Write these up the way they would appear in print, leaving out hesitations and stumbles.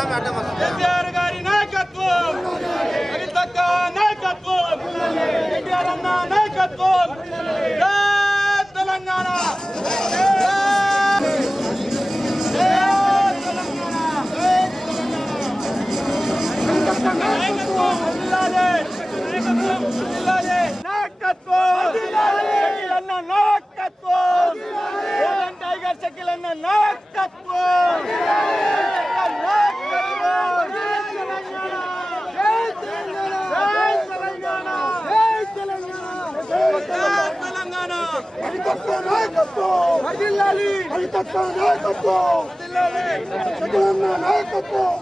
కేసీఆర్ గారి నాయకత్వం, కవితక్క నాయకత్వం, ఎన్టీఆర్ అన్న నాయకత్వం. జై తెలంగాణ, నాయకత్వం.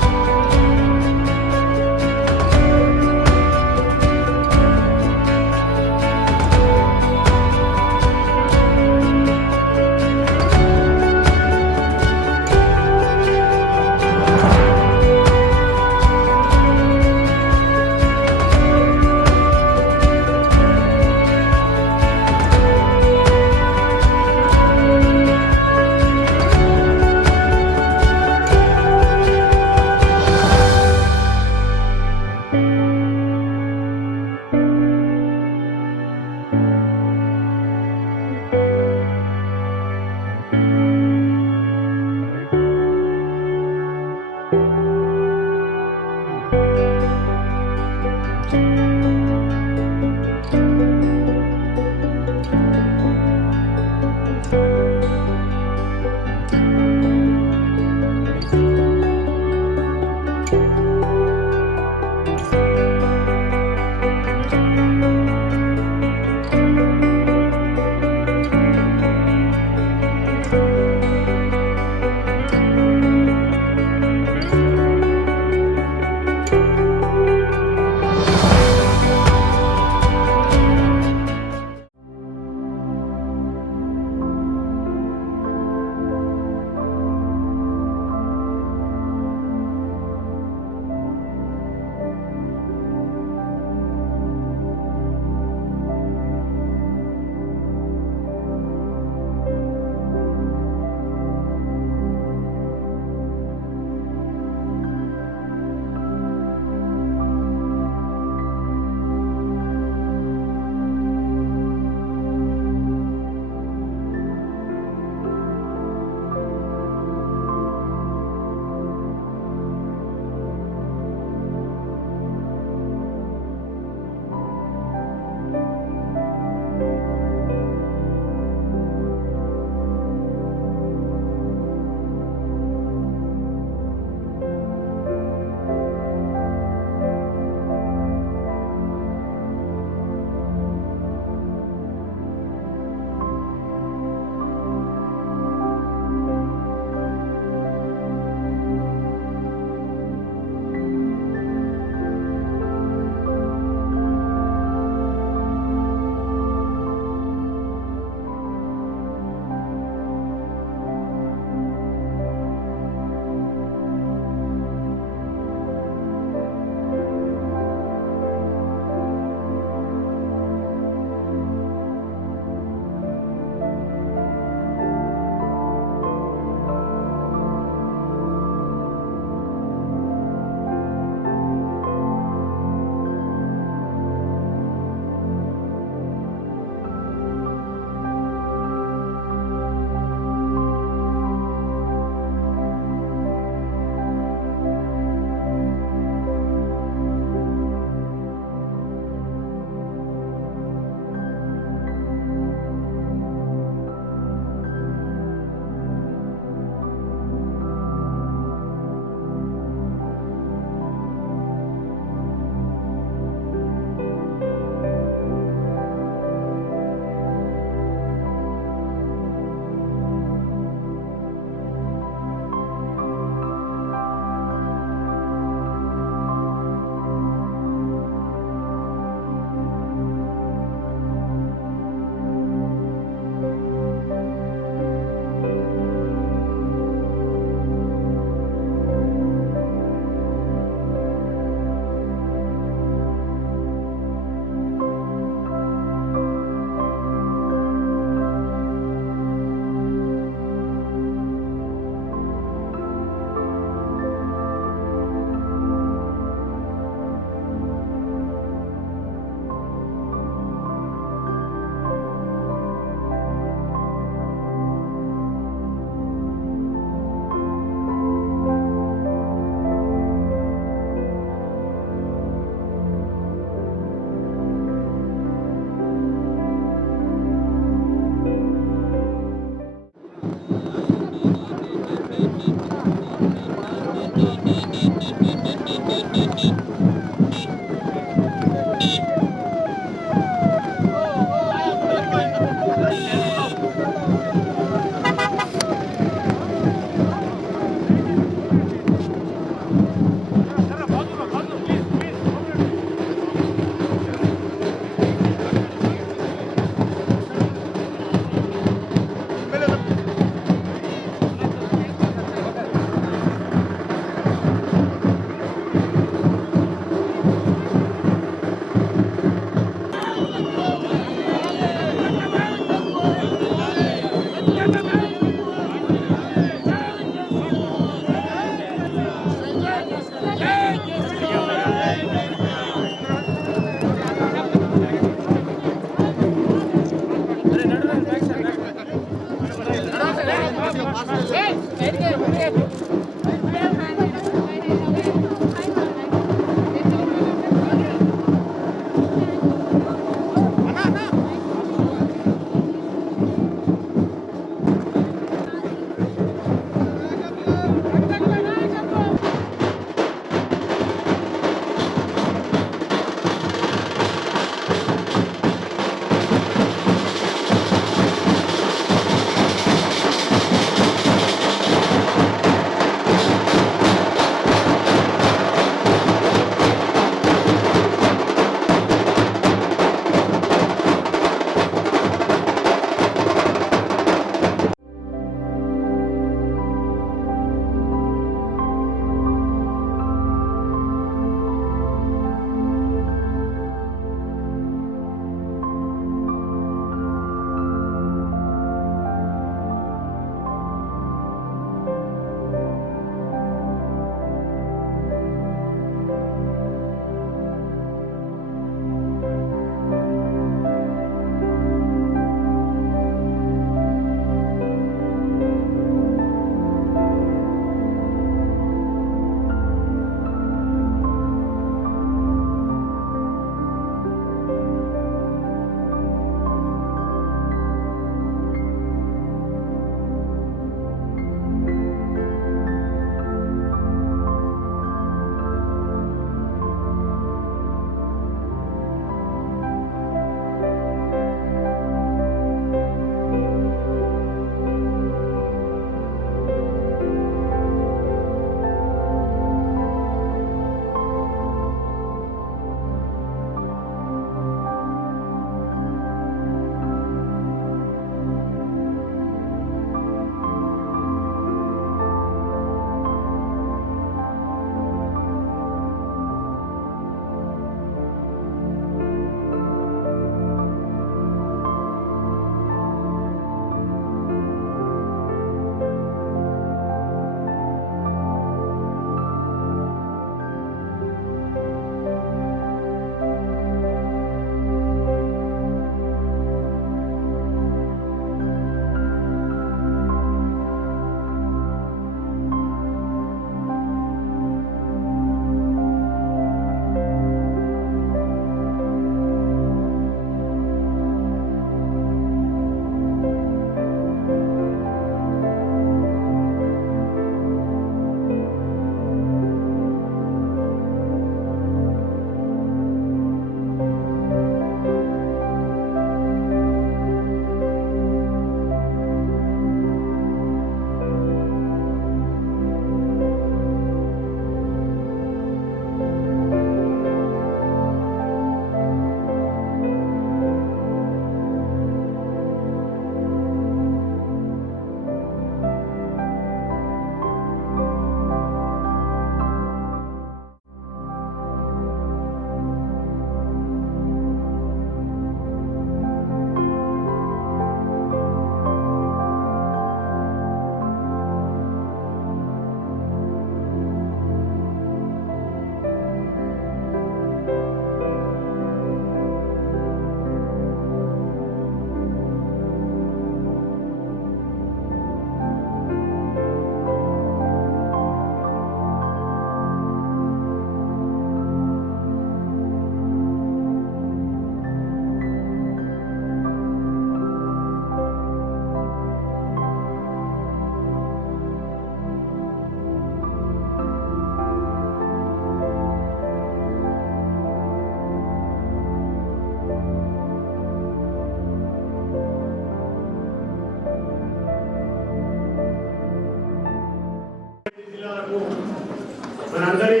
మనందరి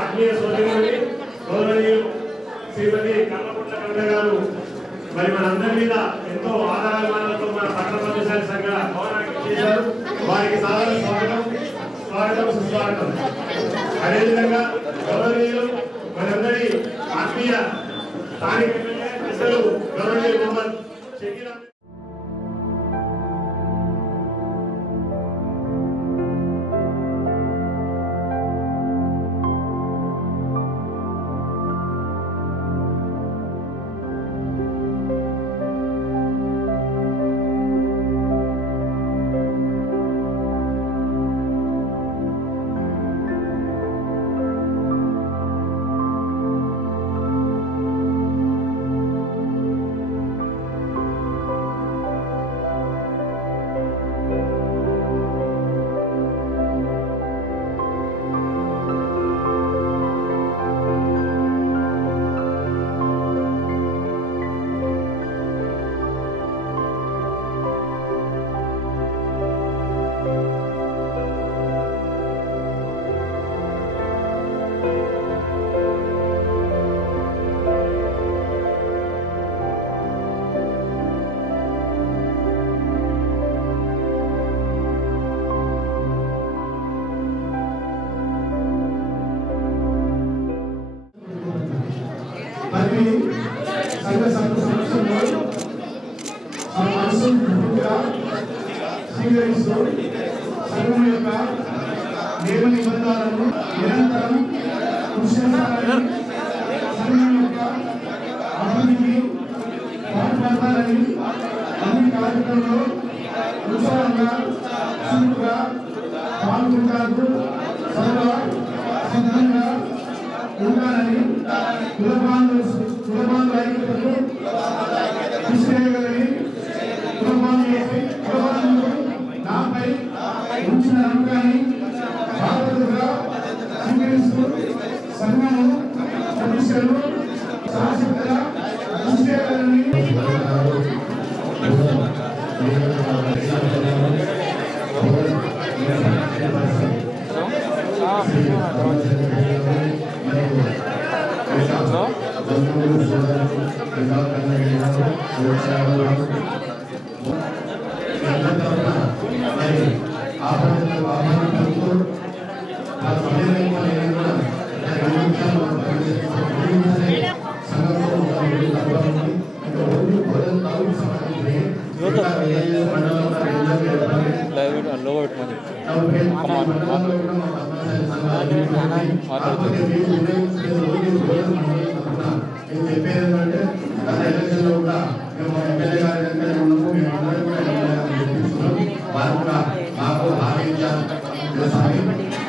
ఆత్మీయ సోదరులని గౌరవనీయులు శ్రీమతి కల్వకుంట్ల కవిత గారు మరి మనందరి మీద ఎంతో ఆధారాలతో మన పట్టణ పంచాయతీ సంఘ భవనానికి చేశారు. వారికి సాధారణ స్వాగతం సుస్వాగతం. అదేవిధంగా గౌరవనీయులు మనందరి ఆత్మీయ స్థానిక పెద్దలు గౌరవనీయులు మొహమ్మద్ షకీల్ స్వీకరిస్తూ సంఘం యొక్క నియమ నిబంధనలను నిరంతరం కృషి చేస్తారని, సంఘం యొక్క అభివృద్ధికి పాటుపడతారని, అన్ని కార్యక్రమంలో ఉత్సాహంగా చురుకుగా పాల్గొంటారు, సర్వ సిద్ధంగా ఉంటారని, కులబాంధుల ఐక్యతకు కృషి చేయగలని, నాపై ఉంచిన నమ్మకాన్ని బాధ్యతగా స్వీకరిస్తూ సంఘము ప్రతిష్టలు శాశ్వతంగా కృషి చేయాలని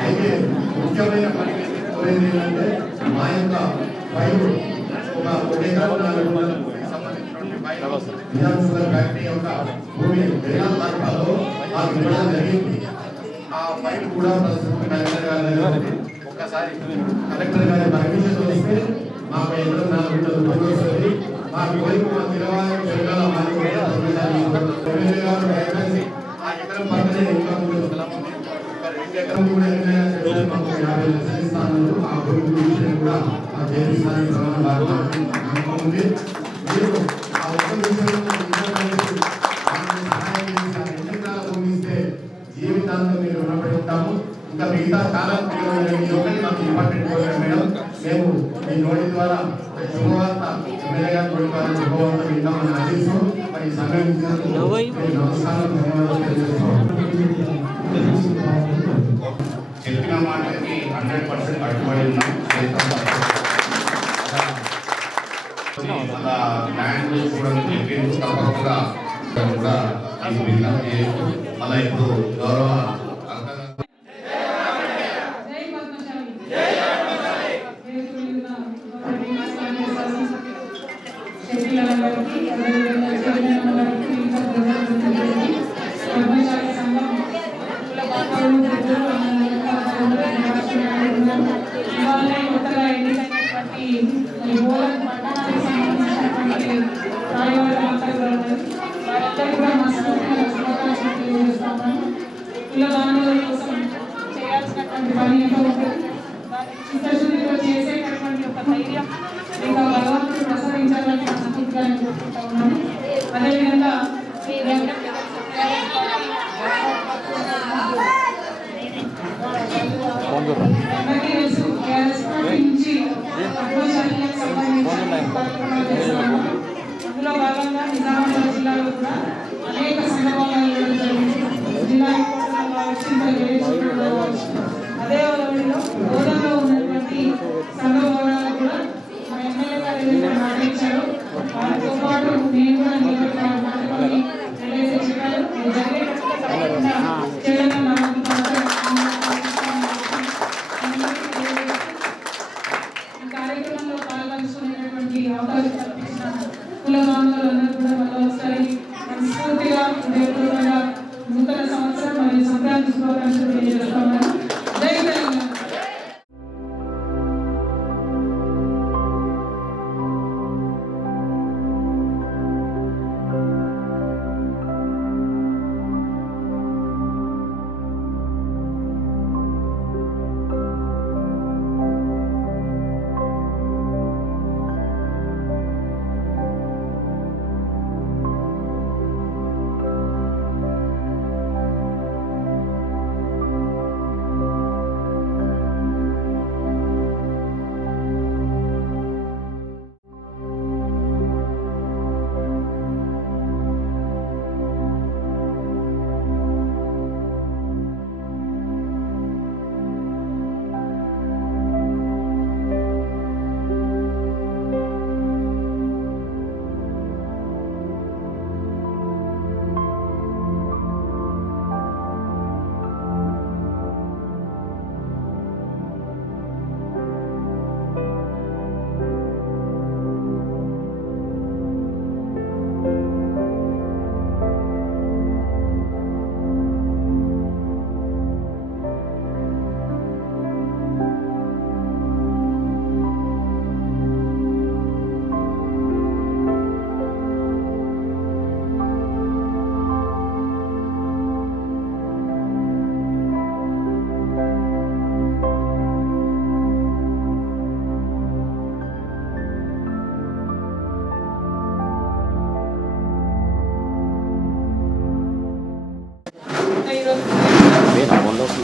అయితే ముఖ్యమైన పని కోరేది ఏంటంటే మా యొక్క పైరు ఒక 1 ఎకరం ఫ్యాక్టరీ యొక్క భూమి తాలూకాలో ఆ విభజన జరిగింది. ఆ పైరు కూడా కలెక్టర్ గారి ఒక్కసారి కలెక్టర్ గారి పర్మిషన్ వస్తే మాకు ఎకరం 4 గుంటలు భూమి వస్తుంది. మా కోరిక మా తిరవాలి పెరగాల ఎమ్మెల్యే గారు దయచేసి ఆ ఎకరం పక్కనే ఇంకా ఎకరం కూడా మాకు 50 లక్షలు ఇస్తాను. ఆ భూమి విషయం కూడా ఆ చేస్తానని నమ్మకం ఉంది. మీరు ఆ ఒక్క విషయంలో భూమిస్తే జీవితాంతం మీరు రుణపడి ఉంటాము. ఇంకా మిగతా కాలం మాకు ఇంపార్టెంట్ మేడం. మేము మీ నోటి ద్వారా శుభవార్త ఎమ్మెల్యే గారి నోటి ద్వారా శుభవార్త వింటామని ఆశిస్తూ మరి సంఘం నమస్కారం చెప్పిన మాటకి 100% కట్టుబడి ఉన్నాం. అలా ల్యాండ్ కూడా చెప్పింది తప్పకుండా కూడా విజ్ఞప్తి చేయొచ్చు. అలా ఇప్పుడు గౌరవ ధైర్యం ఇంకా భగవంతుడు ప్రసాదించాలని మనస్ఫూర్తిగా కోరుకుంటా ఉన్నాను. అదేవిధంగా అందులో భాగంగా నిజామాబాద్ జిల్లాలో కూడా అనేక సందర్భాలు జిల్లా అదే వరవడిలో హోదాలో ఉన్నటువంటి సంఘభవనాలు కూడా మా ఎమ్మెల్యే గారు ఏదైతే మాటించారో వారితో పాటు నేను కూడా నిలబడి చెప్పారు చేయడం ఈ కార్యక్రమంలో పాల్గొనేటువంటి అవకాశం కల్పించిన కుల బాంధవులందరూ కూడా మళ్ళీ ఒకసారి మనస్ఫూర్తిగా హృదయపూర్వకంగా నూతన సంవత్సరం మరియు సంక్రాంతి శుభాకాంక్షలు తెలియజేస్తున్నాను. జై తెలంగాణ.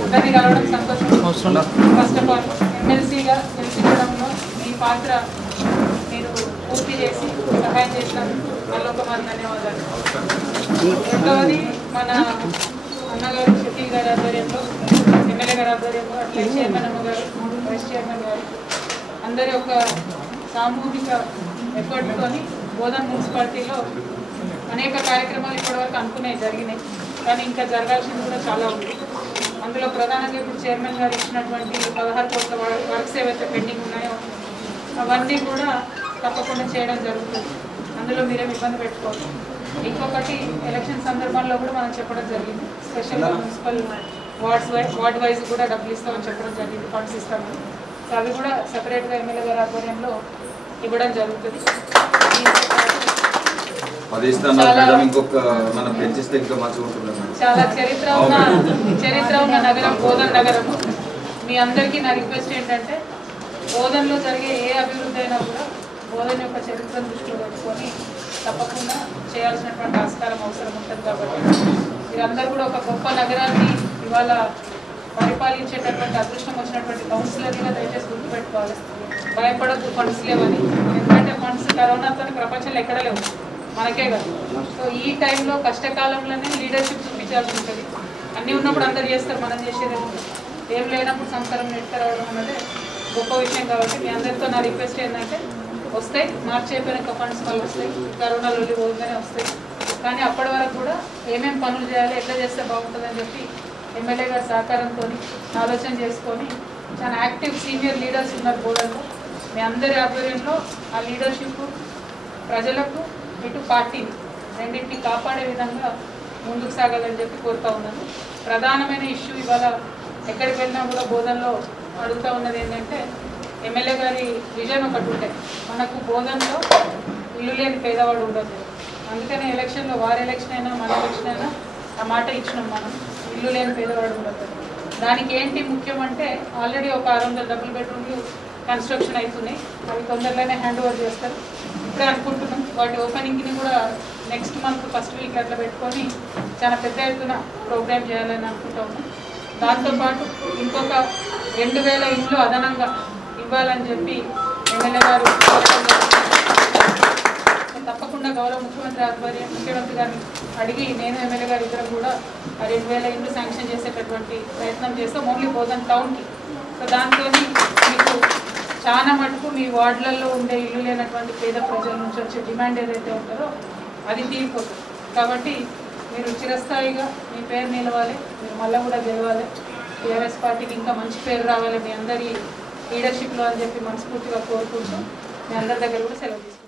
అందరినీ కలవడం సంతోషం. ఫస్ట్ ఆఫ్ ఆల్ ఎమ్మెల్సీగా గెలిపించడంలో మీ పాత్ర మీరు పూర్తి చేసి సహాయం చేసినందుకు మళ్ళొకమారు ధన్యవాదాలు. రెండవది మన అన్నగారు షకీల్ గారి ఆధ్వర్యంలో, ఎమ్మెల్యే గారి ఆధ్వర్యంలో, అట్లే చైర్మన్ అమ్మగారు, వైస్ చైర్మన్ గారు అందరి యొక్క సామూహిక ఎఫర్ట్తో బోధన్ మున్సిపాలిటీలో అనేక కార్యక్రమాలు ఇప్పటివరకు అనుకునేవి జరిగినాయి. కానీ ఇంకా జరగాల్సింది కూడా చాలా ఉంది. అందులో ప్రధానంగా ఇప్పుడు చైర్మన్ గారు ఇచ్చినటువంటి 16 కోట్ల వర్క్స్ ఏవైతే పెండింగ్ ఉన్నాయో అవన్నీ కూడా తప్పకుండా చేయడం జరుగుతుంది. అందులో మీరేం ఇబ్బంది పెట్టుకోవచ్చు. ఇంకొకటి ఎలక్షన్ సందర్భంలో కూడా మనం చెప్పడం జరిగింది. స్పెషల్గా మున్సిపల్ వార్డ్ వైజ్ కూడా డబ్బులు ఇస్తామని చెప్పడం జరిగింది, ఫండ్స్ ఇస్తామని. సో అవి కూడా సపరేట్గా ఎమ్మెల్యే గారి ఆధ్వర్యంలో ఇవ్వడం జరుగుతుంది. చాలా చరిత్ర ఉన్న నగరం బోధన్ నగరము. మీ అందరికీ నా రిక్వెస్ట్ ఏంటంటే బోధన్లో జరిగే ఏ అభివృద్ధి అయినా కూడా బోధన్ యొక్క చరిత్రను దృష్టిలో పెట్టుకొని తప్పకుండా చేయాల్సినటువంటి ఆస్కారం అవసరం ఉంటుంది. కాబట్టి మీరందరూ కూడా ఒక గొప్ప నగరాన్ని ఇవాళ పరిపాలించేటటువంటి అదృష్టం వచ్చినటువంటి కౌన్సిలర్గా దయచేసి గుర్తుపెట్టుకోవాలి. భయపడద్దు ఫండ్స్ లేవని. ఎందుకంటే ఫండ్స్ కరోనాతో ప్రపంచంలో ఎక్కడ లేవు, మనకే కాదు. సో ఈ టైంలో కష్టకాలంలోనే లీడర్షిప్ చూపించాల్సి ఉంటుంది. అన్నీ ఉన్నప్పుడు అందరు చేస్తారు, మనం చేసేది ఏం లేనప్పుడు సంస్కారం నెట్టుకురావడం అన్నది గొప్ప విషయం. కాబట్టి మీ అందరితో నా రిక్వెస్ట్ ఏంటంటే వస్తాయి, మార్చి అయిపోయినాక ఫండ్స్ మళ్ళీ వస్తాయి, కరోనాలో పోగానే వస్తాయి. కానీ అప్పటి వరకు కూడా ఏమేమి పనులు చేయాలి, ఎట్లా చేస్తే బాగుంటుందని చెప్పి ఎమ్మెల్యే గారి సహకారంతో ఆలోచన చేసుకొని చాలా యాక్టివ్ సీనియర్ లీడర్స్ ఉన్నారు బోధన్లో. మీ అందరి ఆధ్వర్యంలో ఆ లీడర్షిప్ ప్రజలకు ఇటు పార్టీని రెండింటిని కాపాడే విధంగా ముందుకు సాగాలని చెప్పి కోరుతా ఉన్నాను. ప్రధానమైన ఇష్యూ ఇవాళ ఎక్కడికి వెళ్ళినా కూడా బోధన్లో అడుగుతూ ఉన్నది ఏంటంటే ఎమ్మెల్యే గారి విజన్ ఒకటి ఉంటాయి, మనకు బోధన్లో ఇల్లు లేని పేదవాడు ఉండదు. అందుకనే ఎలక్షన్లో వారి ఎలక్షన్ అయినా మన ఎలక్షన్ అయినా ఆ మాట ఇచ్చినాం, మనం ఇల్లు లేని పేదవాడు ఉండదు. దానికి ఏంటి ముఖ్యం అంటే ఆల్రెడీ ఒక 600 డబుల్ బెడ్రూమ్లు కన్స్ట్రక్షన్ అవుతున్నాయి. అవి తొందరలోనే హ్యాండ్ ఓవర్ చేస్తారు. ఇప్పుడే అనుకుంటున్నాం వాటి ఓపెనింగ్ని కూడా నెక్స్ట్ మంత్ ఫస్ట్ వీక్ అట్లా పెట్టుకొని చాలా పెద్ద ఎత్తున ప్రోగ్రామ్ చేయాలని అనుకుంటా ఉన్నాం. దాంతోపాటు ఇంకొక 2000 ఇండ్లు అదనంగా ఇవ్వాలని చెప్పి ఎమ్మెల్యే గారు తప్పకుండా గౌరవ ముఖ్యమంత్రి గారిని అడిగి నేను ఎమ్మెల్యే గారు ఇద్దరు కూడా 2000 ఇండ్లు శాంక్షన్ చేసేటటువంటి ప్రయత్నం చేస్తాం ఓన్లీ బోధన్ టౌన్కి. సో దాంతో మీకు చాలా మటుకు మీ వార్డులలో ఉండే ఇల్లు లేనటువంటి పేద ప్రజల నుంచి వచ్చే డిమాండ్ ఏదైతే ఉంటారో అది తీరిపోతుంది. కాబట్టి మీరు చిరస్థాయిగా మీ పేరు నిలవాలి, మీరు మళ్ళీ కూడా గెలవాలి, టీఆర్ఎస్ పార్టీకి ఇంకా మంచి పేరు రావాలి మీ అందరి లీడర్షిప్లో అని చెప్పి మనస్ఫూర్తిగా కోరుకుంటూ మీ అందరి దగ్గర కూడా సెలవు తీసుకుంటాం.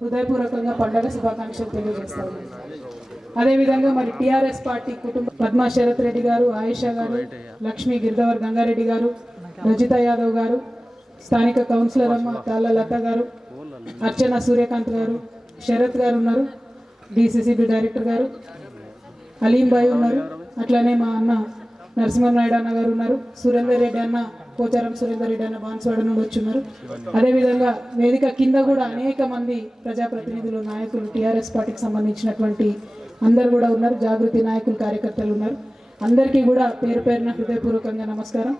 హృదయపూర్వకంగా పండగ శుభాకాంక్షలు తెలియజేస్తాను. అదేవిధంగా మరి టీఆర్ఎస్ పార్టీ కుటుంబ పద్మా శరత్ రెడ్డి గారు, ఆయేషా గారు, లక్ష్మీ గిరిధవర్ గంగారెడ్డి గారు, రజిత యాదవ్ గారు, స్థానిక కౌన్సిలర్ అమ్మ తాళ్ళ లత గారు, అర్చన సూర్యకాంత్ గారు, శరత్ గారు ఉన్నారు, డిసిసిబి డైరెక్టర్ గారు, అలీం భాయ్ ఉన్నారు, అట్లానే మా అన్న నరసింహనాయుడు అన్న గారు ఉన్నారు, సురేందర్ రెడ్డి అన్న, పోచారం సురేందర్ రెడ్డి అన్న బాన్స్వాడ నుండి వచ్చి ఉన్నారు. అదేవిధంగా వేదిక కింద కూడా అనేక మంది ప్రజాప్రతినిధులు, నాయకులు, టీఆర్ఎస్ పార్టీకి సంబంధించినటువంటి అందరు కూడా ఉన్నారు, జాగృతి నాయకులు, కార్యకర్తలు ఉన్నారు. అందరికీ కూడా పేరు పేరున హృదయపూర్వకంగా నమస్కారం.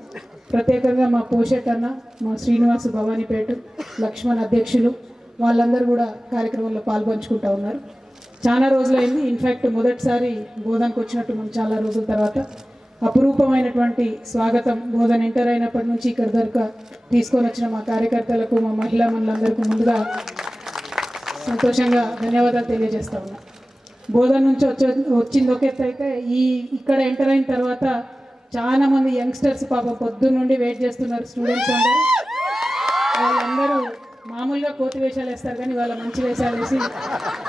ప్రత్యేకంగా మా పోషెట్ అన్న, మా శ్రీనివాస్ భవానీపేట, లక్ష్మణ్ అధ్యక్షులు, వాళ్ళందరూ కూడా కార్యక్రమంలో పాల్పంచుకుంటూ ఉన్నారు. చాలా రోజులైంది, ఇన్ఫ్యాక్ట్ మొదటిసారి బోధనకు వచ్చినట్టు మనం చాలా రోజుల తర్వాత. అపురూపమైనటువంటి స్వాగతం బోధన ఎంటర్ అయినప్పటి నుంచి ఇక్కడ దాకా తీసుకొని వచ్చిన మా కార్యకర్తలకు, మా మహిళా మనులందరికీ ముందుగా సంతోషంగా ధన్యవాదాలు తెలియజేస్తా ఉన్నా. బోధన నుంచి వచ్చింది ఒక ఎత్తు అయితే, ఇక్కడ ఎంటర్ అయిన తర్వాత చాలా మంది యంగ్స్టర్స్ పాపం పొద్దున్న నుండి వెయిట్ చేస్తున్నారు. స్టూడెంట్స్ అందరూ, వాళ్ళందరూ మామూలుగా కోతి వేషాలు వేస్తారు కానీ వాళ్ళ మంచి వేషాలు వేసి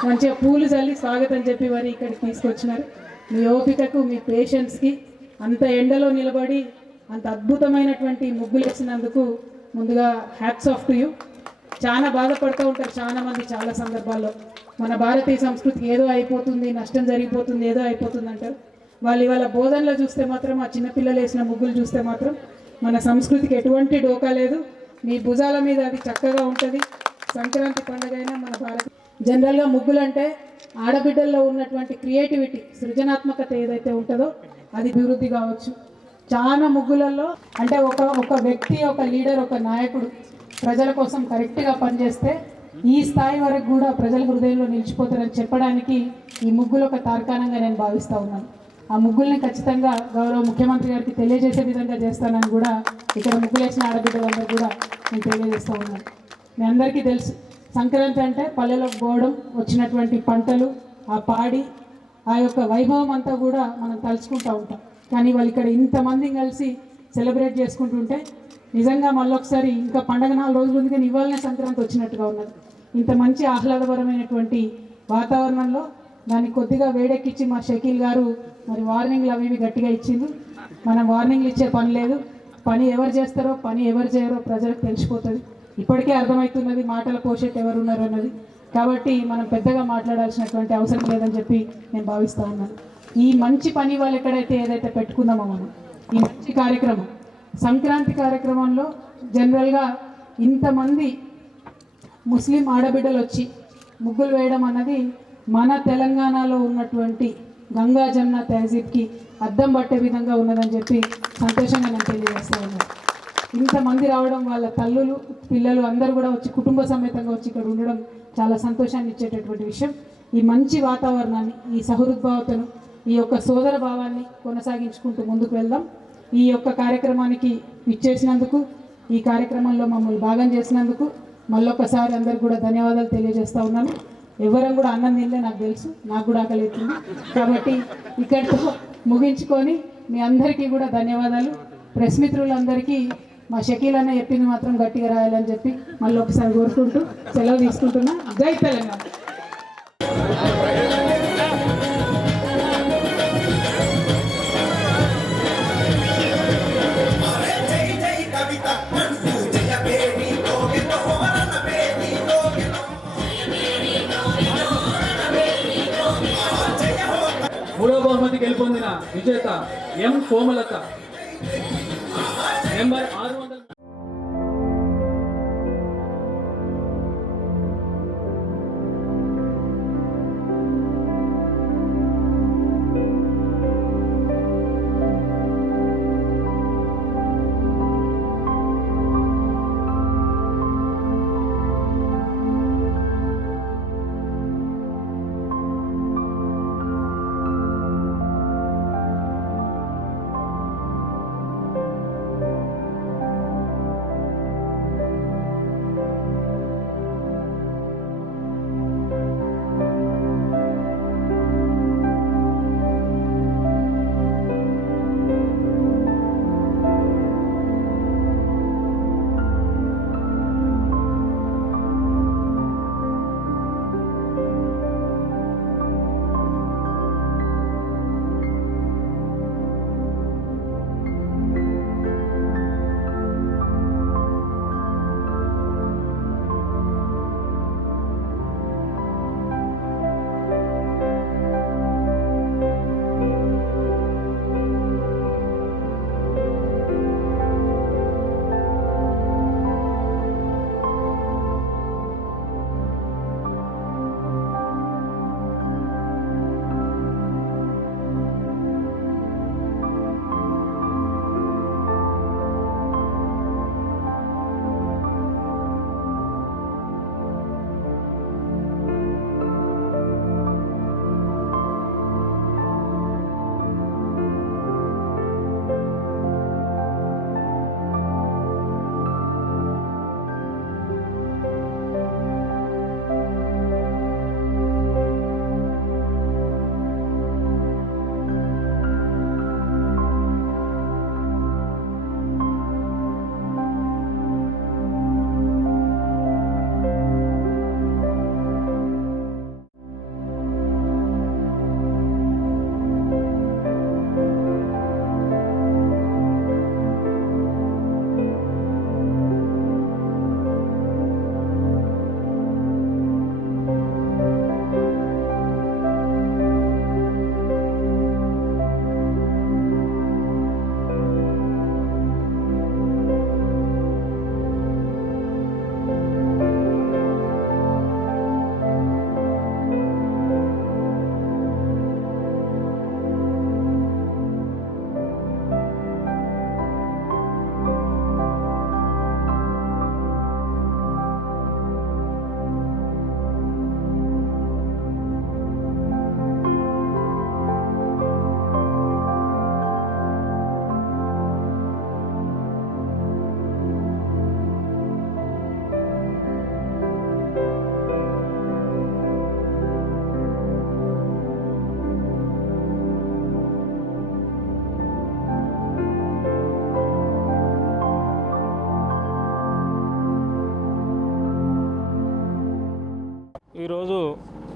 మంచిగా పూలు చల్లి స్వాగతం చెప్పి మరి ఇక్కడికి తీసుకొచ్చినారు. మీ ఓపికకు, మీ పేషెన్స్కి, అంత ఎండలో నిలబడి అంత అద్భుతమైనటువంటి ముగ్గులు వేసినందుకు ముందుగా హ్యాట్స్ ఆఫ్ టు యూ. చాలా బాధపడుతూ ఉంటారు చాలామంది చాలా సందర్భాల్లో, మన భారతీయ సంస్కృతికి ఏదో అయిపోతుంది, నష్టం జరిగిపోతుంది, ఏదో అయిపోతుంది అంటారు. వాళ్ళు ఇవాళ బోధనలో చూస్తే మాత్రం, ఆ చిన్నపిల్లలు వేసిన ముగ్గులు చూస్తే మాత్రం మన సంస్కృతికి ఎటువంటి డోకా లేదు. మీ భుజాల మీద అది చక్కగా ఉంటుంది. సంక్రాంతి పండుగ అయినా మన భారత జనరల్గా ముగ్గులు అంటే ఆడబిడ్డల్లో ఉన్నటువంటి క్రియేటివిటీ, సృజనాత్మకత ఏదైతే ఉంటుందో అది అభివృద్ధి కావచ్చు. చాలా ముగ్గులలో అంటే ఒక వ్యక్తి, ఒక లీడర్, ఒక నాయకుడు ప్రజల కోసం కరెక్ట్గా పనిచేస్తే ఈ స్థాయి వరకు కూడా ప్రజల హృదయంలో నిలిచిపోతారని చెప్పడానికి ఈ ముగ్గులు ఒక తార్కాణంగా నేను భావిస్తూ ఉన్నాను. ఆ ముగ్గుల్ని ఖచ్చితంగా గౌరవ ముఖ్యమంత్రి గారికి తెలియజేసే విధంగా చేస్తానని కూడా ఇక్కడ ముగ్గులేసిన ఆడబిడ్డలందరూ కూడా నేను తెలియజేస్తూ ఉన్నాను. మీ అందరికీ తెలుసు, సంక్రాంతి అంటే పల్లెలకు పోవడం, వచ్చినటువంటి పంటలు, ఆ పాడి, ఆ యొక్క వైభవం అంతా కూడా మనం తలుచుకుంటూ ఉంటాం. కానీ వాళ్ళు ఇక్కడ ఇంతమంది కలిసి సెలబ్రేట్ చేసుకుంటుంటే నిజంగా మళ్ళొకసారి ఇంకా పండగ 4 రోజులు ఉంది కానీ ఇవాళనే సంక్రాంతి వచ్చినట్టుగా ఉన్నది. ఇంత మంచి ఆహ్లాదపరమైనటువంటి వాతావరణంలో దాన్ని కొద్దిగా వేడెక్కించి మా షకీల్ గారు మరి వార్నింగ్లు అవి గట్టిగా ఇచ్చిండు. మనం వార్నింగ్లు ఇచ్చే పని లేదు, పని ఎవరు చేస్తారో, పని ఎవరు చేయరో ప్రజలకు తెలిసిపోతుంది. ఇప్పటికే అర్థమవుతున్నది మాటల పోషెట్ ఎవరు ఉన్నారు అన్నది. కాబట్టి మనం పెద్దగా మాట్లాడాల్సినటువంటి అవసరం లేదని చెప్పి నేను భావిస్తూ ఉన్నాను. ఈ మంచి పని వాళ్ళు ఎక్కడైతే ఏదైతే పెట్టుకున్నామో మనం, ఈ మంచి కార్యక్రమం సంక్రాంతి కార్యక్రమంలో జనరల్గా ఇంతమంది ముస్లిం ఆడబిడ్డలు వచ్చి ముగ్గులు వేయడం అన్నది మన తెలంగాణలో ఉన్నటువంటి గంగా జమున తహజీబ్కి అద్దం పట్టే విధంగా ఉన్నదని చెప్పి సంతోషంగా నేను తెలియజేస్తూ ఉన్నాను. ఇంతమంది రావడం, వాళ్ళ తల్లులు, పిల్లలు అందరూ కూడా వచ్చి కుటుంబ సమేతంగా వచ్చి ఇక్కడ ఉండడం చాలా సంతోషాన్ని ఇచ్చేటటువంటి విషయం. ఈ మంచి వాతావరణాన్ని, ఈ సహృద్భావతను, ఈ యొక్క సోదర భావాన్ని కొనసాగించుకుంటూ ముందుకు వెళ్దాం. ఈ యొక్క కార్యక్రమానికి ఇచ్చేసినందుకు, ఈ కార్యక్రమంలో మమ్మల్ని భాగం చేసినందుకు మళ్ళొకసారి అందరికి కూడా ధన్యవాదాలు తెలియజేస్తూ ఉన్నాను. ఎవరం కూడా అన్నం తినలే, నాకు తెలుసు, నాకు కూడా ఆకలి అవుతుంది. కాబట్టి ఇక్కడితో ముగించుకొని మీ అందరికీ కూడా ధన్యవాదాలు. ప్రెస్ మిత్రులందరికీ మా షకీల్ అన్న చెప్పింది మాత్రం గట్టిగా రాయాలని చెప్పి మళ్ళీ ఒకసారి కోరుకుంటూ సెలవు తీసుకుంటున్నా. జై తెలంగాణ. మూడో బహుమతి గెలుపొందిన విజేత ఎం కోమలత నెంబర్ 600.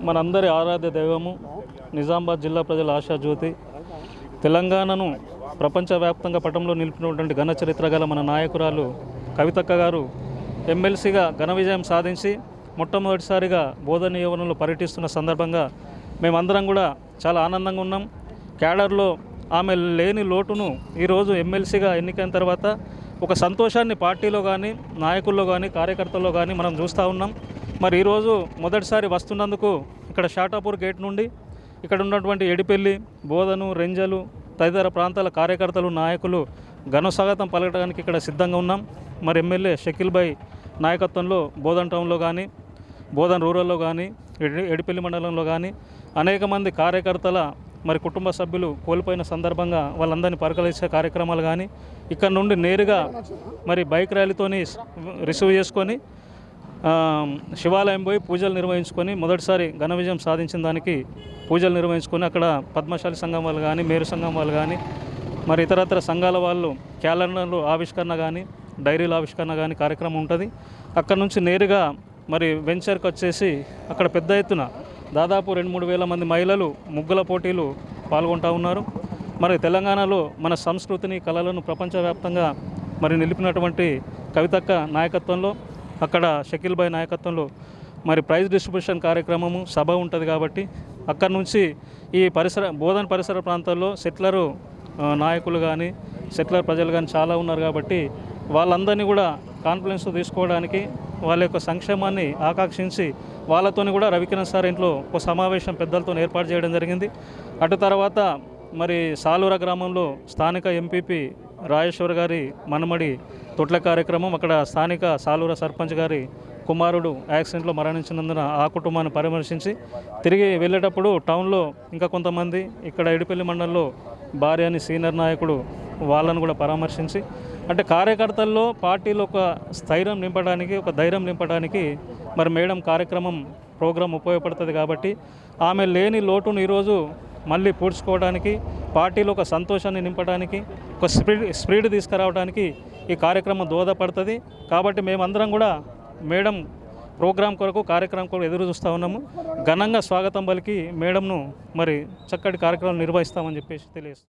మనందరి ఆరాధ్య దైవము, నిజామాబాద్ జిల్లా ప్రజల ఆశాజ్యోతి, తెలంగాణను ప్రపంచవ్యాప్తంగా పటంలో నిలిపినటువంటి ఘన చరిత్ర గల మన నాయకురాలు కవితక్క గారు ఎమ్మెల్సీగా ఘన విజయం సాధించి మొట్టమొదటిసారిగా బోధన నియోజకవర్గంలో పర్యటిస్తున్న సందర్భంగా మేమందరం కూడా చాలా ఆనందంగా ఉన్నాం. క్యాడర్లో ఆమె లేని లోటును ఈరోజు ఎమ్మెల్సీగా ఎన్నికైన తర్వాత ఒక సంతోషాన్ని పార్టీలో కానీ, నాయకుల్లో కానీ, కార్యకర్తల్లో కానీ మనం చూస్తూ ఉన్నాం. మరి ఈరోజు మొదటిసారి వస్తున్నందుకు ఇక్కడ షాటాపూర్ గేట్ నుండి ఇక్కడ ఉన్నటువంటి ఎడిపెల్లి, బోధను, రెంజలు తదితర ప్రాంతాల కార్యకర్తలు, నాయకులు ఘన స్వాగతం పలకడానికి ఇక్కడ సిద్ధంగా ఉన్నాం. మరి ఎమ్మెల్యే షకీల్ భాయ్ నాయకత్వంలో బోధన్ టౌన్లో కానీ, బోధన్ రూరల్లో కానీ, ఎడిపెల్లి మండలంలో కానీ అనేక మంది కార్యకర్తల మరి కుటుంబ సభ్యులు కోల్పోయిన సందర్భంగా వాళ్ళందరినీ పరకలించే కార్యక్రమాలు కానీ, ఇక్కడ నుండి నేరుగా మరి బైక్ ర్యాలీతోని రిసీవ్ చేసుకొని శివాలయం పోయి పూజలు నిర్వహించుకొని మొదటిసారి ఘన విజయం సాధించిన దానికి పూజలు నిర్వహించుకొని అక్కడ పద్మశాలి సంఘం వాళ్ళు కానీ, మేరు సంఘం వాళ్ళు కానీ, మరి ఇతరత్ర సంఘాల వాళ్ళు క్యాలెండర్లు ఆవిష్కరణ కానీ, డైరీల ఆవిష్కరణ కానీ కార్యక్రమం ఉంటుంది. అక్కడ నుంచి నేరుగా మరి వెంచర్కి వచ్చేసి అక్కడ పెద్ద ఎత్తున దాదాపు 2-3 వేల మంది మహిళలు ముగ్గుల పోటీలు పాల్గొంటూ ఉన్నారు. మరి తెలంగాణలో మన సంస్కృతిని, కళలను ప్రపంచవ్యాప్తంగా మరి నిలిపినటువంటి కవితక్క నాయకత్వంలో, అక్కడ షకీల్ భాయ్ నాయకత్వంలో మరి ప్రైజ్ డిస్ట్రిబ్యూషన్ కార్యక్రమము సభ ఉంటుంది. కాబట్టి అక్కడ నుంచి ఈ బోధన్ పరిసర ప్రాంతాల్లో సెటిలరు నాయకులు కానీ, సెటిలర్ ప్రజలు కానీ చాలా ఉన్నారు. కాబట్టి వాళ్ళందరినీ కూడా కాన్ఫిడెన్స్ తీసుకోవడానికి, వాళ్ళ యొక్క సంక్షేమాన్ని ఆకాంక్షించి వాళ్ళతోని కూడా రవికిరణ్ సార్ ఇంట్లో ఒక సమావేశం పెద్దలతో ఏర్పాటు చేయడం జరిగింది. అటు తర్వాత మరి సాలూర గ్రామంలో స్థానిక ఎంపీపీ రాజేశ్వర్ గారి మనమడి తొట్ల కార్యక్రమం, అక్కడ స్థానిక సాలూర సర్పంచ్ గారి కుమారుడు యాక్సిడెంట్లో మరణించినందున ఆ కుటుంబాన్ని పరామర్శించి తిరిగి వెళ్ళేటప్పుడు టౌన్లో ఇంకా కొంతమంది ఇక్కడ ఎడిపెల్లి మండలంలో భార్య అని సీనియర్ నాయకుడు వాళ్ళను కూడా పరామర్శించి, అంటే కార్యకర్తల్లో పార్టీలో ఒక స్థైర్యం నింపడానికి, ఒక ధైర్యం నింపడానికి మరి మేడం ప్రోగ్రాం ఉపయోగపడుతుంది. కాబట్టి ఆమె లేని లోటును ఈరోజు మళ్ళీ పూడ్చుకోవడానికి, పార్టీలో ఒక సంతోషాన్ని నింపడానికి, ఒక స్పీడ్ తీసుకురావడానికి ఈ కార్యక్రమం దోహదపడుతుంది. కాబట్టి మేమందరం కూడా మేడం ప్రోగ్రాం కొరకు, కార్యక్రమం కొరకు ఎదురు చూస్తూ ఉన్నాము. ఘనంగా స్వాగతం పలికి మేడంను మరి చక్కటి కార్యక్రమం నిర్వహిస్తామని చెప్పేసి తెలియజేస్తాం.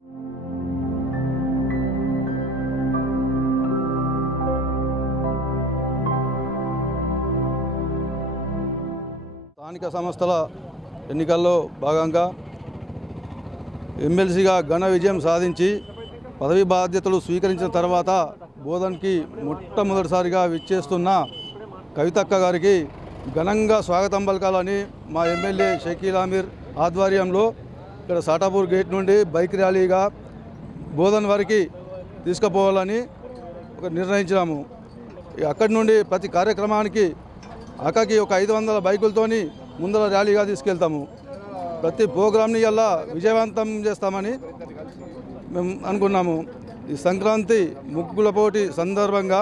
స్థానిక సంస్థల ఎన్నికల్లో భాగంగా ఎమ్మెల్సీగా ఘన విజయం సాధించి పదవి బాధ్యతలు స్వీకరించిన తర్వాత బోధన్కి మొట్టమొదటిసారిగా విచ్చేస్తున్న కవితక్క గారికి ఘనంగా స్వాగతం పలకాలని మా ఎమ్మెల్యే షకీల్ అమీర్ ఆధ్వర్యంలో ఇక్కడ సాటాపూర్ గేట్ నుండి బైక్ ర్యాలీగా బోధన్ వరకు తీసుకుపోవాలని నిర్ణయించినాము. అక్కడి నుండి ప్రతి కార్యక్రమానికి అక్కకి ఒక 500 బైకులతోని ముందర ర్యాలీగా తీసుకెళ్తాము. ప్రతి ప్రోగ్రామ్ని ఇలా విజయవంతం చేస్తామని మేము అనుకున్నాము. ఈ సంక్రాంతి ముగ్గుల పోటీ సందర్భంగా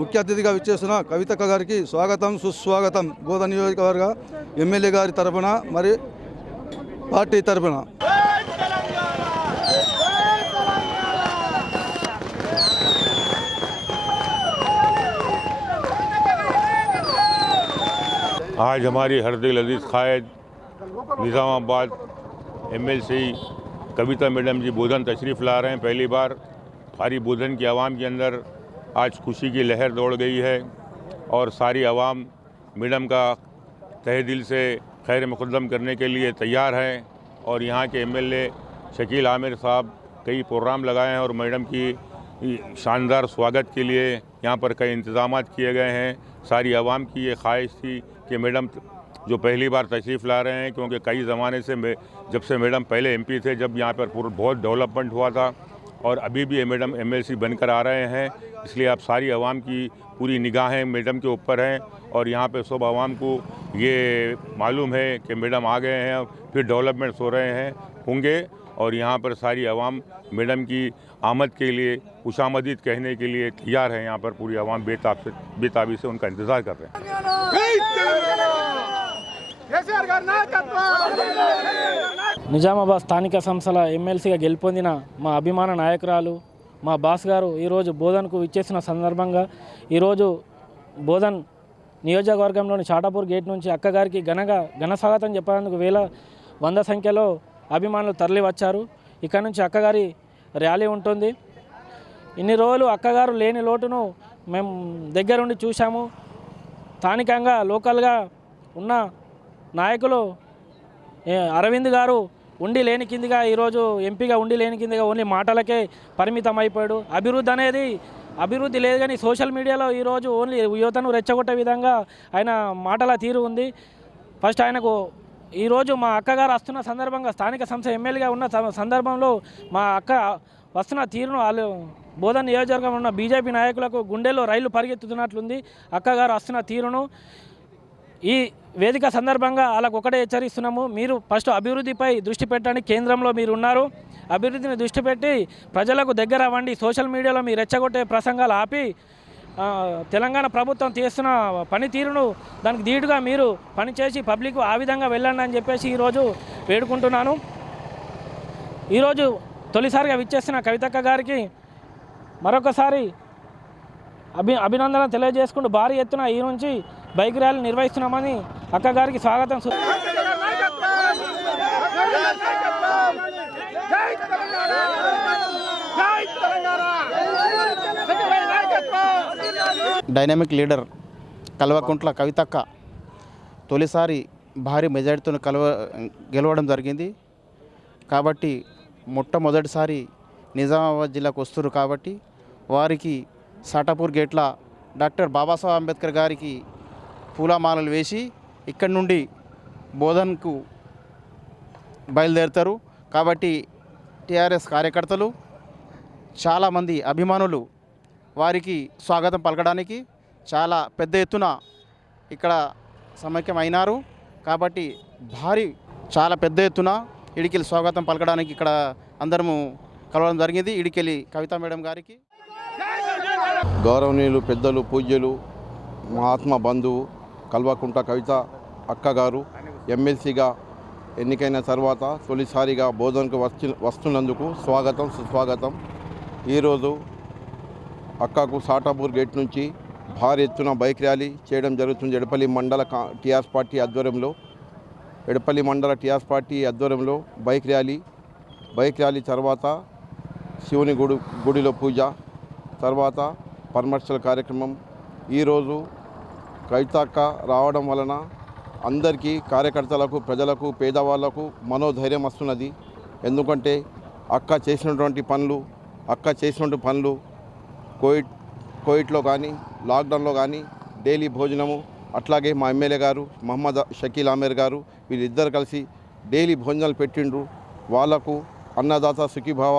ముఖ్య అతిథిగా విచ్చేస్తున్న కవితక్క గారికి స్వాగతం, సుస్వాగతం బోధన నియోజకవర్గ ఎమ్మెల్యే గారి తరఫున మరి పార్టీ తరఫున. आज हमारी हरदिल अजीज़ कायद निज़ामाबाद एमएलसी कविता मैडम जी बोधन तशरीफ़ ला रहे हैं। पहली बार सारी बोधन की आवाम के अंदर आज खुशी की लहर दौड़ गई है और सारी आवाम मैडम का तहे दिल से खैर मुक़द्दम करने के लिए तैयार हैं। और यहाँ के एमएलए शकील आमिर साहब कई प्रोग्राम लगाए हैं और मैडम की शानदार स्वागत के लिए यहाँ पर कई इंतज़ामात किए गए हैं। सारी आवाम की ये ख्वाहिश थी कि मैडम जो पहली बार तशरीफ़ ला रहे हैं, क्योंकि कई ज़माने से जब से मैडम पहले एमपी थे, जब यहाँ पर बहुत डेवलपमेंट हुआ था और अभी भी ये मैडम एमएलसी बनकर आ रहे हैं, इसलिए अब सारी आवाम की पूरी निगाहें मैडम के ऊपर हैं। और यहाँ पे सब आवाम को ये मालूम है कि मैडम आ गए हैं, फिर डेवलपमेंट्स हो रहे हैं होंगे और यहाँ पर सारी आवाम मैडम की आमद के लिए, खुशामदीद कहने के लिए तैयार है। यहाँ पर पूरी आवाम बेताबी से उनका इंतज़ार कर रहे हैं। నిజామాబాద్ స్థానిక సంస్థల ఎమ్మెల్సీగా గెలుపొందిన మా అభిమాన నాయకురాలు మా బాస్ గారు ఈరోజు బోధన్కు విచ్చేసిన సందర్భంగా ఈరోజు బోధన్ నియోజకవర్గంలోని చాటాపూర్ గేట్ నుంచి అక్కగారికి ఘన స్వాగతం చెప్పేందుకు వంద సంఖ్యలో అభిమానులు తరలి వచ్చారు. ఇక్కడ నుంచి అక్కగారి ర్యాలీ ఉంటుంది. ఇన్ని రోజులు అక్కగారు లేని లోటును మేము దగ్గరుండి చూసాము. స్థానికంగా లోకల్గా ఉన్న నాయకులు అరవింద్ గారు ఉండి లేని కిందిగా ఈరోజు ఎంపీగా ఉండి లేని కిందిగా ఓన్లీ మాటలకే పరిమితం అయిపోయాడు. అభివృద్ధి లేదు, కానీ సోషల్ మీడియాలో ఈరోజు ఓన్లీ యువతను రెచ్చగొట్టే విధంగా ఆయన మాటల తీరు ఉంది. ఫస్ట్ ఆయనకు ఈరోజు మా అక్కగారు వస్తున్న సందర్భంగా స్థానిక సంస్థ ఎమ్మెల్యేగా ఉన్న సందర్భంలో మా అక్క వస్తున్న తీరును వాళ్ళు బోధన్ నియోజకవర్గంలో ఉన్న బీజేపీ నాయకులకు గుండెల్లో రైలు పరిగెత్తుతున్నట్లుంది. అక్కగారు వస్తున్న తీరును ఈ వేదిక సందర్భంగా వాళ్ళకు ఒకటే హెచ్చరిస్తున్నాము. మీరు ఫస్ట్ అభివృద్ధిపై దృష్టి పెట్టండి. కేంద్రంలో మీరు ఉన్నారు, అభివృద్ధిని దృష్టి పెట్టి ప్రజలకు దగ్గర అవ్వండి. సోషల్ మీడియాలో మీరు రెచ్చగొట్టే ప్రసంగాలు ఆపి తెలంగాణ ప్రభుత్వం చేస్తున్న పనితీరును దానికి ధీటుగా మీరు పనిచేసి పబ్లిక్ ఆ విధంగా వెళ్ళండి అని చెప్పేసి ఈరోజు వేడుకుంటున్నాను. ఈరోజు తొలిసారిగా విచ్చేసిన కవితక్క గారికి మరొకసారి అభినందనలు తెలియజేసుకుంటూ భారీ ఎత్తున ఈ నుంచి బైక్ ర్యాలీ నిర్వహిస్తున్నామని అక్కగారికి స్వాగతం. డైనమిక్ లీడర్ కల్వకుంట్ల కవితక్క తొలిసారి భారీ మెజారిటీతో గెలవడం జరిగింది. కాబట్టి మొట్టమొదటిసారి నిజామాబాద్ జిల్లాకు వస్తున్నారు. కాబట్టి వారికి సాటాపూర్ గేట్ల డాక్టర్ బాబాసాహెబ్ అంబేద్కర్ గారికి పూలమాలలు వేసి ఇక్కడి నుండి బోధన్కు బయలుదేరుతారు. కాబట్టి టీఆర్ఎస్ కార్యకర్తలు చాలామంది అభిమానులు వారికి స్వాగతం పలకడానికి చాలా పెద్ద ఎత్తున ఇక్కడ సమైక్యం అయినారు. కాబట్టి చాలా పెద్ద ఎత్తున ఇడికెళ్ళి స్వాగతం పలకడానికి ఇక్కడ అందరము కలవడం జరిగింది. ఇడికెళ్ళి కవిత మేడం గారికి గౌరవనీయులు పెద్దలు పూజ్యులు మా ఆత్మ బంధువు కల్వకుంట్ల కవిత అక్కగారు ఎమ్మెల్సీగా ఎన్నికైన తర్వాత తొలిసారిగా బోధనకు వస్తున్నందుకు స్వాగతం సుస్వాగతం. ఈరోజు అక్కకు సాటాపూర్ గేట్ నుంచి భారీ ఎత్తున బైక్ ర్యాలీ చేయడం జరుగుతుంది. ఎడపల్లి మండల టీఆర్ఎస్ పార్టీ ఆధ్వర్యంలో బైక్ ర్యాలీ తర్వాత శివుని గుడిలో పూజ, తర్వాత పరామర్శల కార్యక్రమం. ఈరోజు కవితక్క రావడం వలన అందరికీ కార్యకర్తలకు, ప్రజలకు, పేదవాళ్లకు మనోధైర్యం వస్తున్నది. ఎందుకంటే అక్క చేసినటువంటి పనులు కోవిడ్లో కానీ లాక్డౌన్లో కానీ డైలీ భోజనము, అట్లాగే మా ఎమ్మెల్యే గారు మహమ్మద్ షకీల్ ఆమీర్ గారు వీళ్ళిద్దరు కలిసి డైలీ భోజనాలు పెట్టిండ్రు. వాళ్లకు అన్నదాత సుఖీభావ,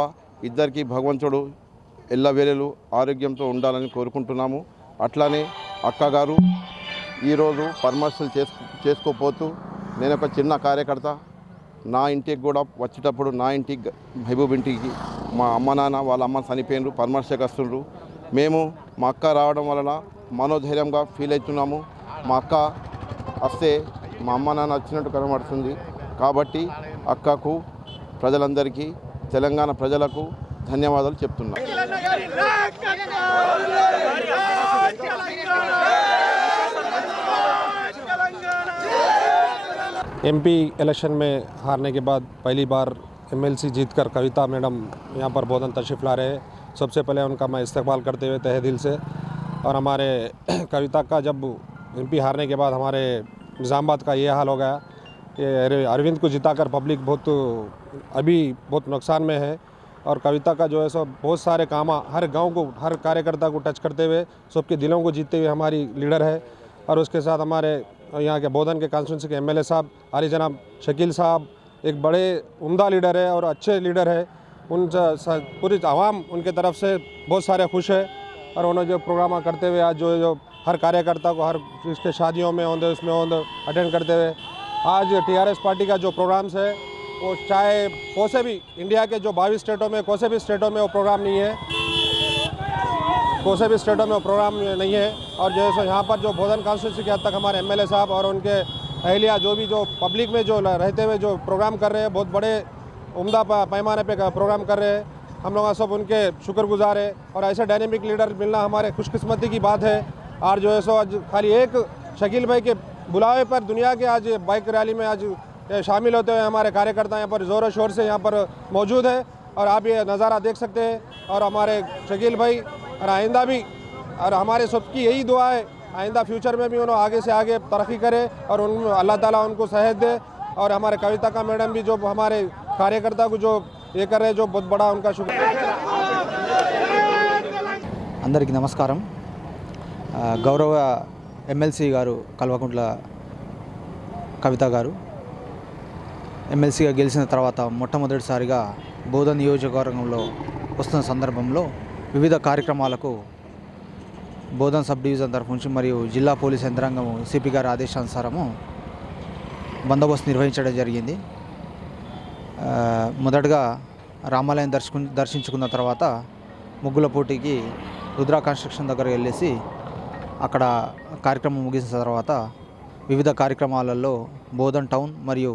ఇద్దరికి భగవంతుడు ఎల్లవేళలు ఆరోగ్యంతో ఉండాలని కోరుకుంటున్నాము. అట్లానే అక్కగారు ఈరోజు పరామర్శలు చేసుకోపోతూ నేను ఒక చిన్న కార్యకర్త, నా ఇంటికి కూడా వచ్చేటప్పుడు నా ఇంటికి మహబూబ్ ఇంటికి మా అమ్మ నాన్న వాళ్ళ అమ్మ చనిపోయినరు, పరామర్శకు వస్తుండ్రు. మేము మా అక్క రావడం వలన మనోధైర్యంగా ఫీల్ అవుతున్నాము. మా అక్క వస్తే మా అమ్మ నాన్న వచ్చినట్టు కనబడుతుంది. కాబట్టి అక్కకు, ప్రజలందరికీ, తెలంగాణ ప్రజలకు ధన్యవాదాలు చెప్తున్నాను. एमपी इलेक्शन में हारने के बाद पहली बार एमएलसी जीतकर कविता मैडम यहाँ पर बोधन तशरीफ़ ला रहे हैं। सबसे पहले उनका मैं इस्तकबाल करते हुए तहे दिल से, और हमारे कविता का जब एमपी हारने के बाद हमारे निज़ामाबाद का ये हाल हो गया कि अरविंद को जिताकर पब्लिक अभी बहुत नुकसान में है। और कविता का जो है सो बहुत सारे काम हर गांव को, हर कार्यकर्ता को टच करते हुए सबके दिलों को जीतते हुए हमारी लीडर है। और उसके साथ हमारे यहाँ के बोधन के कॉन्स्टिट्यूंसी के एमएलए साहब आली जनाब शकील साहब एक बड़े उम्दा लीडर है और अच्छे लीडर है। पूरी आवाम उनके तरफ से बहुत सारे खुश है। और उन्होंने जो प्रोग्राम करते हुए आज जो हर कार्यकर्ता को हर इसके शादियों में होंगे उसमें होंगे अटेंड करते हुए आज टीआरएस पार्टी का जो प्रोग्राम्स है वो चाहे कोसे भी इंडिया के जो 22 स्टेटों में कोसे भी स्टेटों में वो प्रोग्राम नहीं है, और जो है यहाँ पर जो बोधन कॉन्स्टिट्यूंसी के हद तक हमारे एमएलए साहब और उनके अहलिया जो पब्लिक में जो रहते हुए जो प्रोग्राम कर रहे हैं, बहुत बड़े उम्दा पैमाने पे प्रोग्राम कर रहे हैं। हम लोग सब उनके शुक्रगुजार है। और ऐसे डायनेमिक लीडर मिलना हमारे खुशकिस्मती की बात है। और जो है सो आज खाली एक शकील भाई के बुलावे पर दुनिया के आज बाइक रैली में आज शामिल होते हुए हमारे कार्यकर्ता यहाँ पर ज़ोर शोर से यहाँ पर मौजूद है और आप ये नज़ारा देख सकते हैं। और हमारे शकील भाई और आइंदा भी और हमारे सबकी यही दुआ है आइंदा फ्यूचर में भी उन्होंने आगे से आगे तरक्की करे और उन अल्लाह ताला उनको सेहत दे। और हमारे कविता का मैडम भी जो हमारे कार्यकर्ता को जो ये कर रहे हैं जो बहुत बड़ा उनका शुक्रिया। అందరికీ నమస్కారం। గౌరవ ఎమ్మెల్సీ గారు కల్వకుంట్ల కవిత గారు ఎమ్మెల్సీగా గెలిచిన తర్వాత మొట్టమొదటిసారిగా బోధన్ నియోజకవర్గంలో వస్తున్న సందర్భంలో వివిధ కార్యక్రమాలకు బోధన్ సబ్ డివిజన్ తరఫు నుంచి మరియు జిల్లా పోలీస్ యంత్రాంగం సిపి గారి ఆదేశానుసారము బందోబస్తు నిర్వహించడం జరిగింది। మొదటగా రామాలయం దర్శించుకున్న తర్వాత ముగ్గుల పోటీకి రుద్రా కన్స్ట్రక్షన్ దగ్గర వెళ్ళేసి అక్కడ కార్యక్రమం ముగిసిన తర్వాత వివిధ కార్యక్రమాలలో బోధన్ టౌన్ మరియు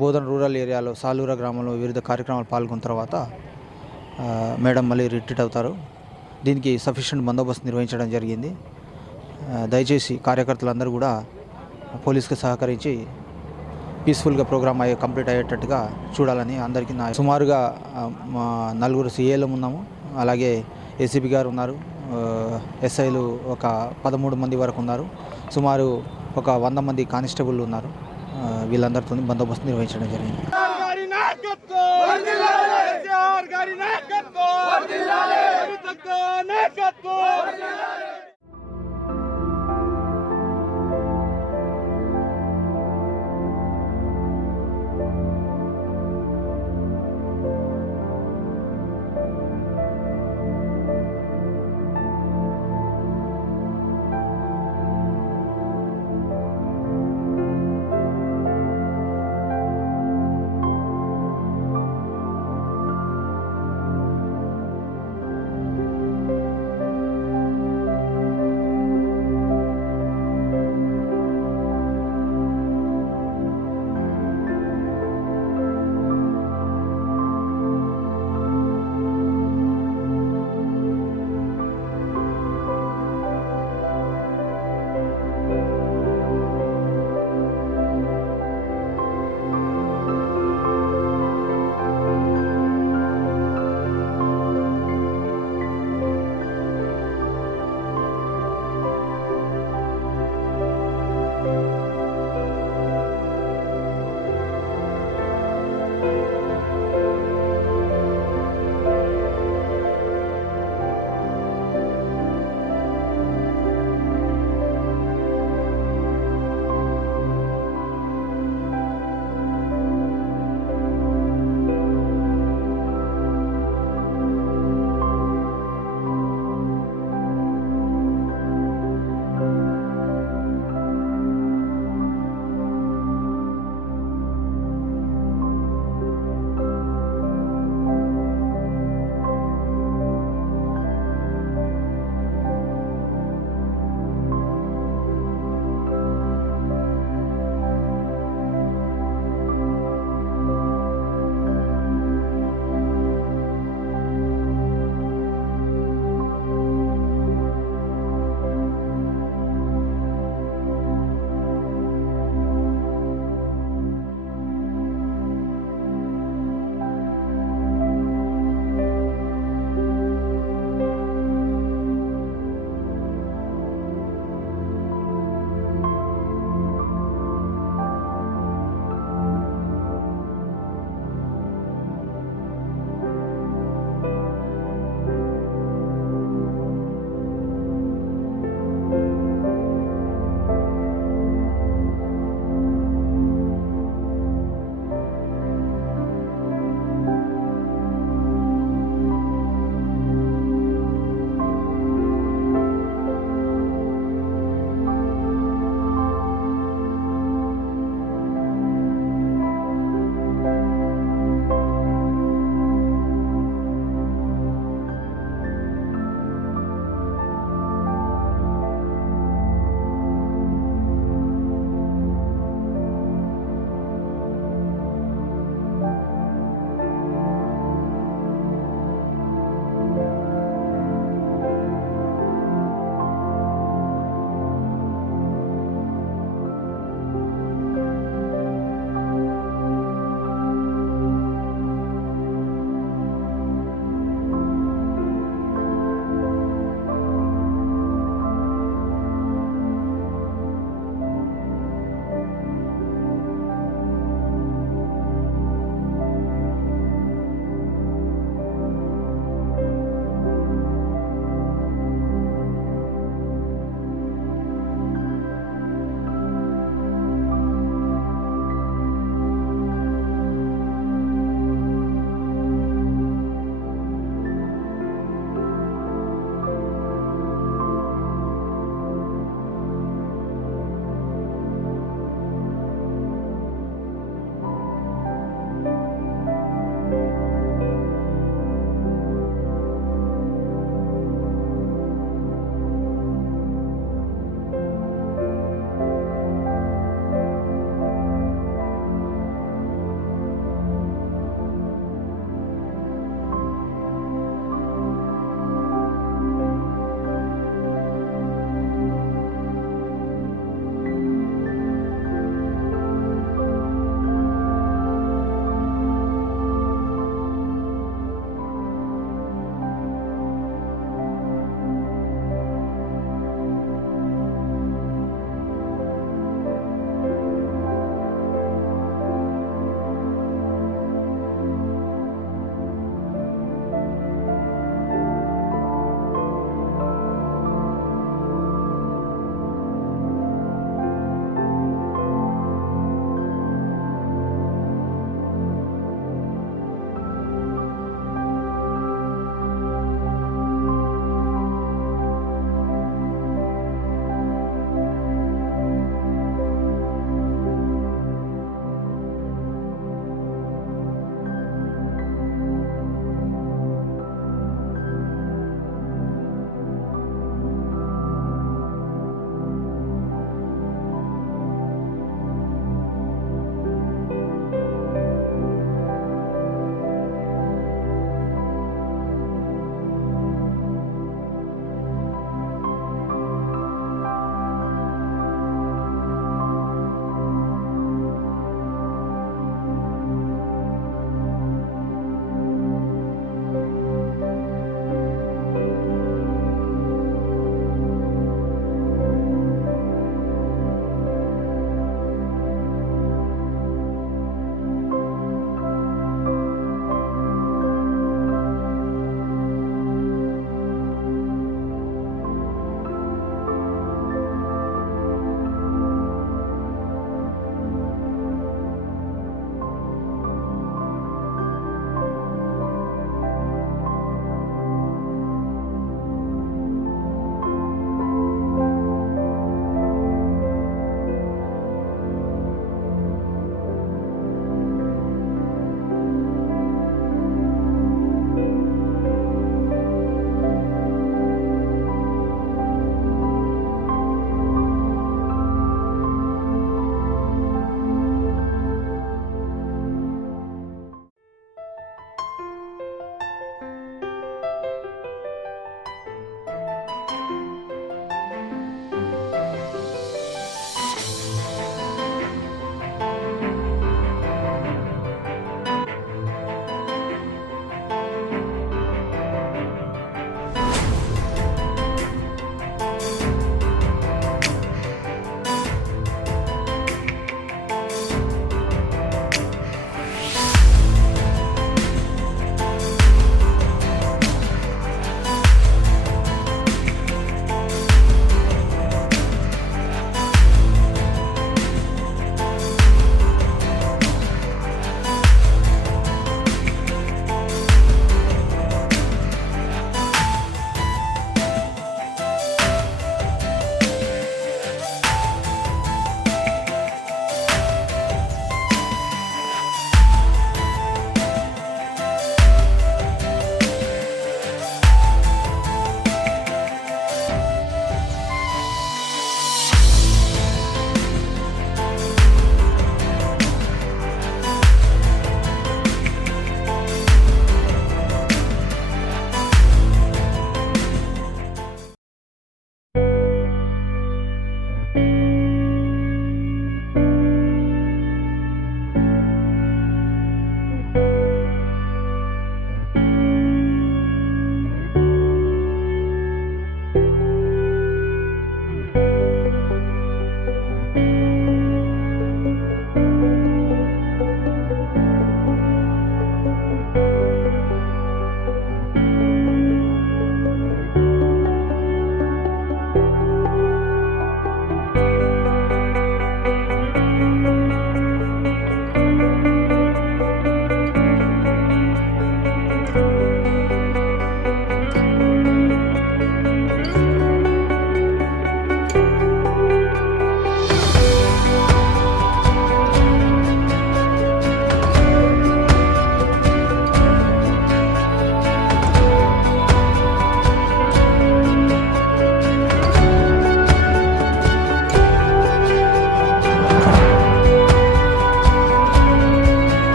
బోధన్ రూరల్ ఏరియాలో సాలూరా గ్రామంలో వివిధ కార్యక్రమాలు పాల్గొన్న తర్వాత మేడం మళ్ళీ రిట్రీట్ అవుతారు। దీనికి సఫిషియెంట్ బందోబస్తు నిర్వహించడం జరిగింది। దయచేసి కార్యకర్తలందరూ కూడా పోలీస్కి సహకరించి పీస్ఫుల్గా ప్రోగ్రామ్ కంప్లీట్ అయ్యేటట్టుగా చూడాలని అందరికీ సుమారుగా 4 సీఏలు ఉన్నాము, అలాగే ఏసీపీ గారు ఉన్నారు, ఎస్ఐలు ఒక 13 మంది వరకు ఉన్నారు, సుమారు ఒక 100 మంది కానిస్టేబుల్ ఉన్నారు। వీళ్ళందరితో బందోబస్తు నిర్వహించడం జరిగింది। నాయకత్వం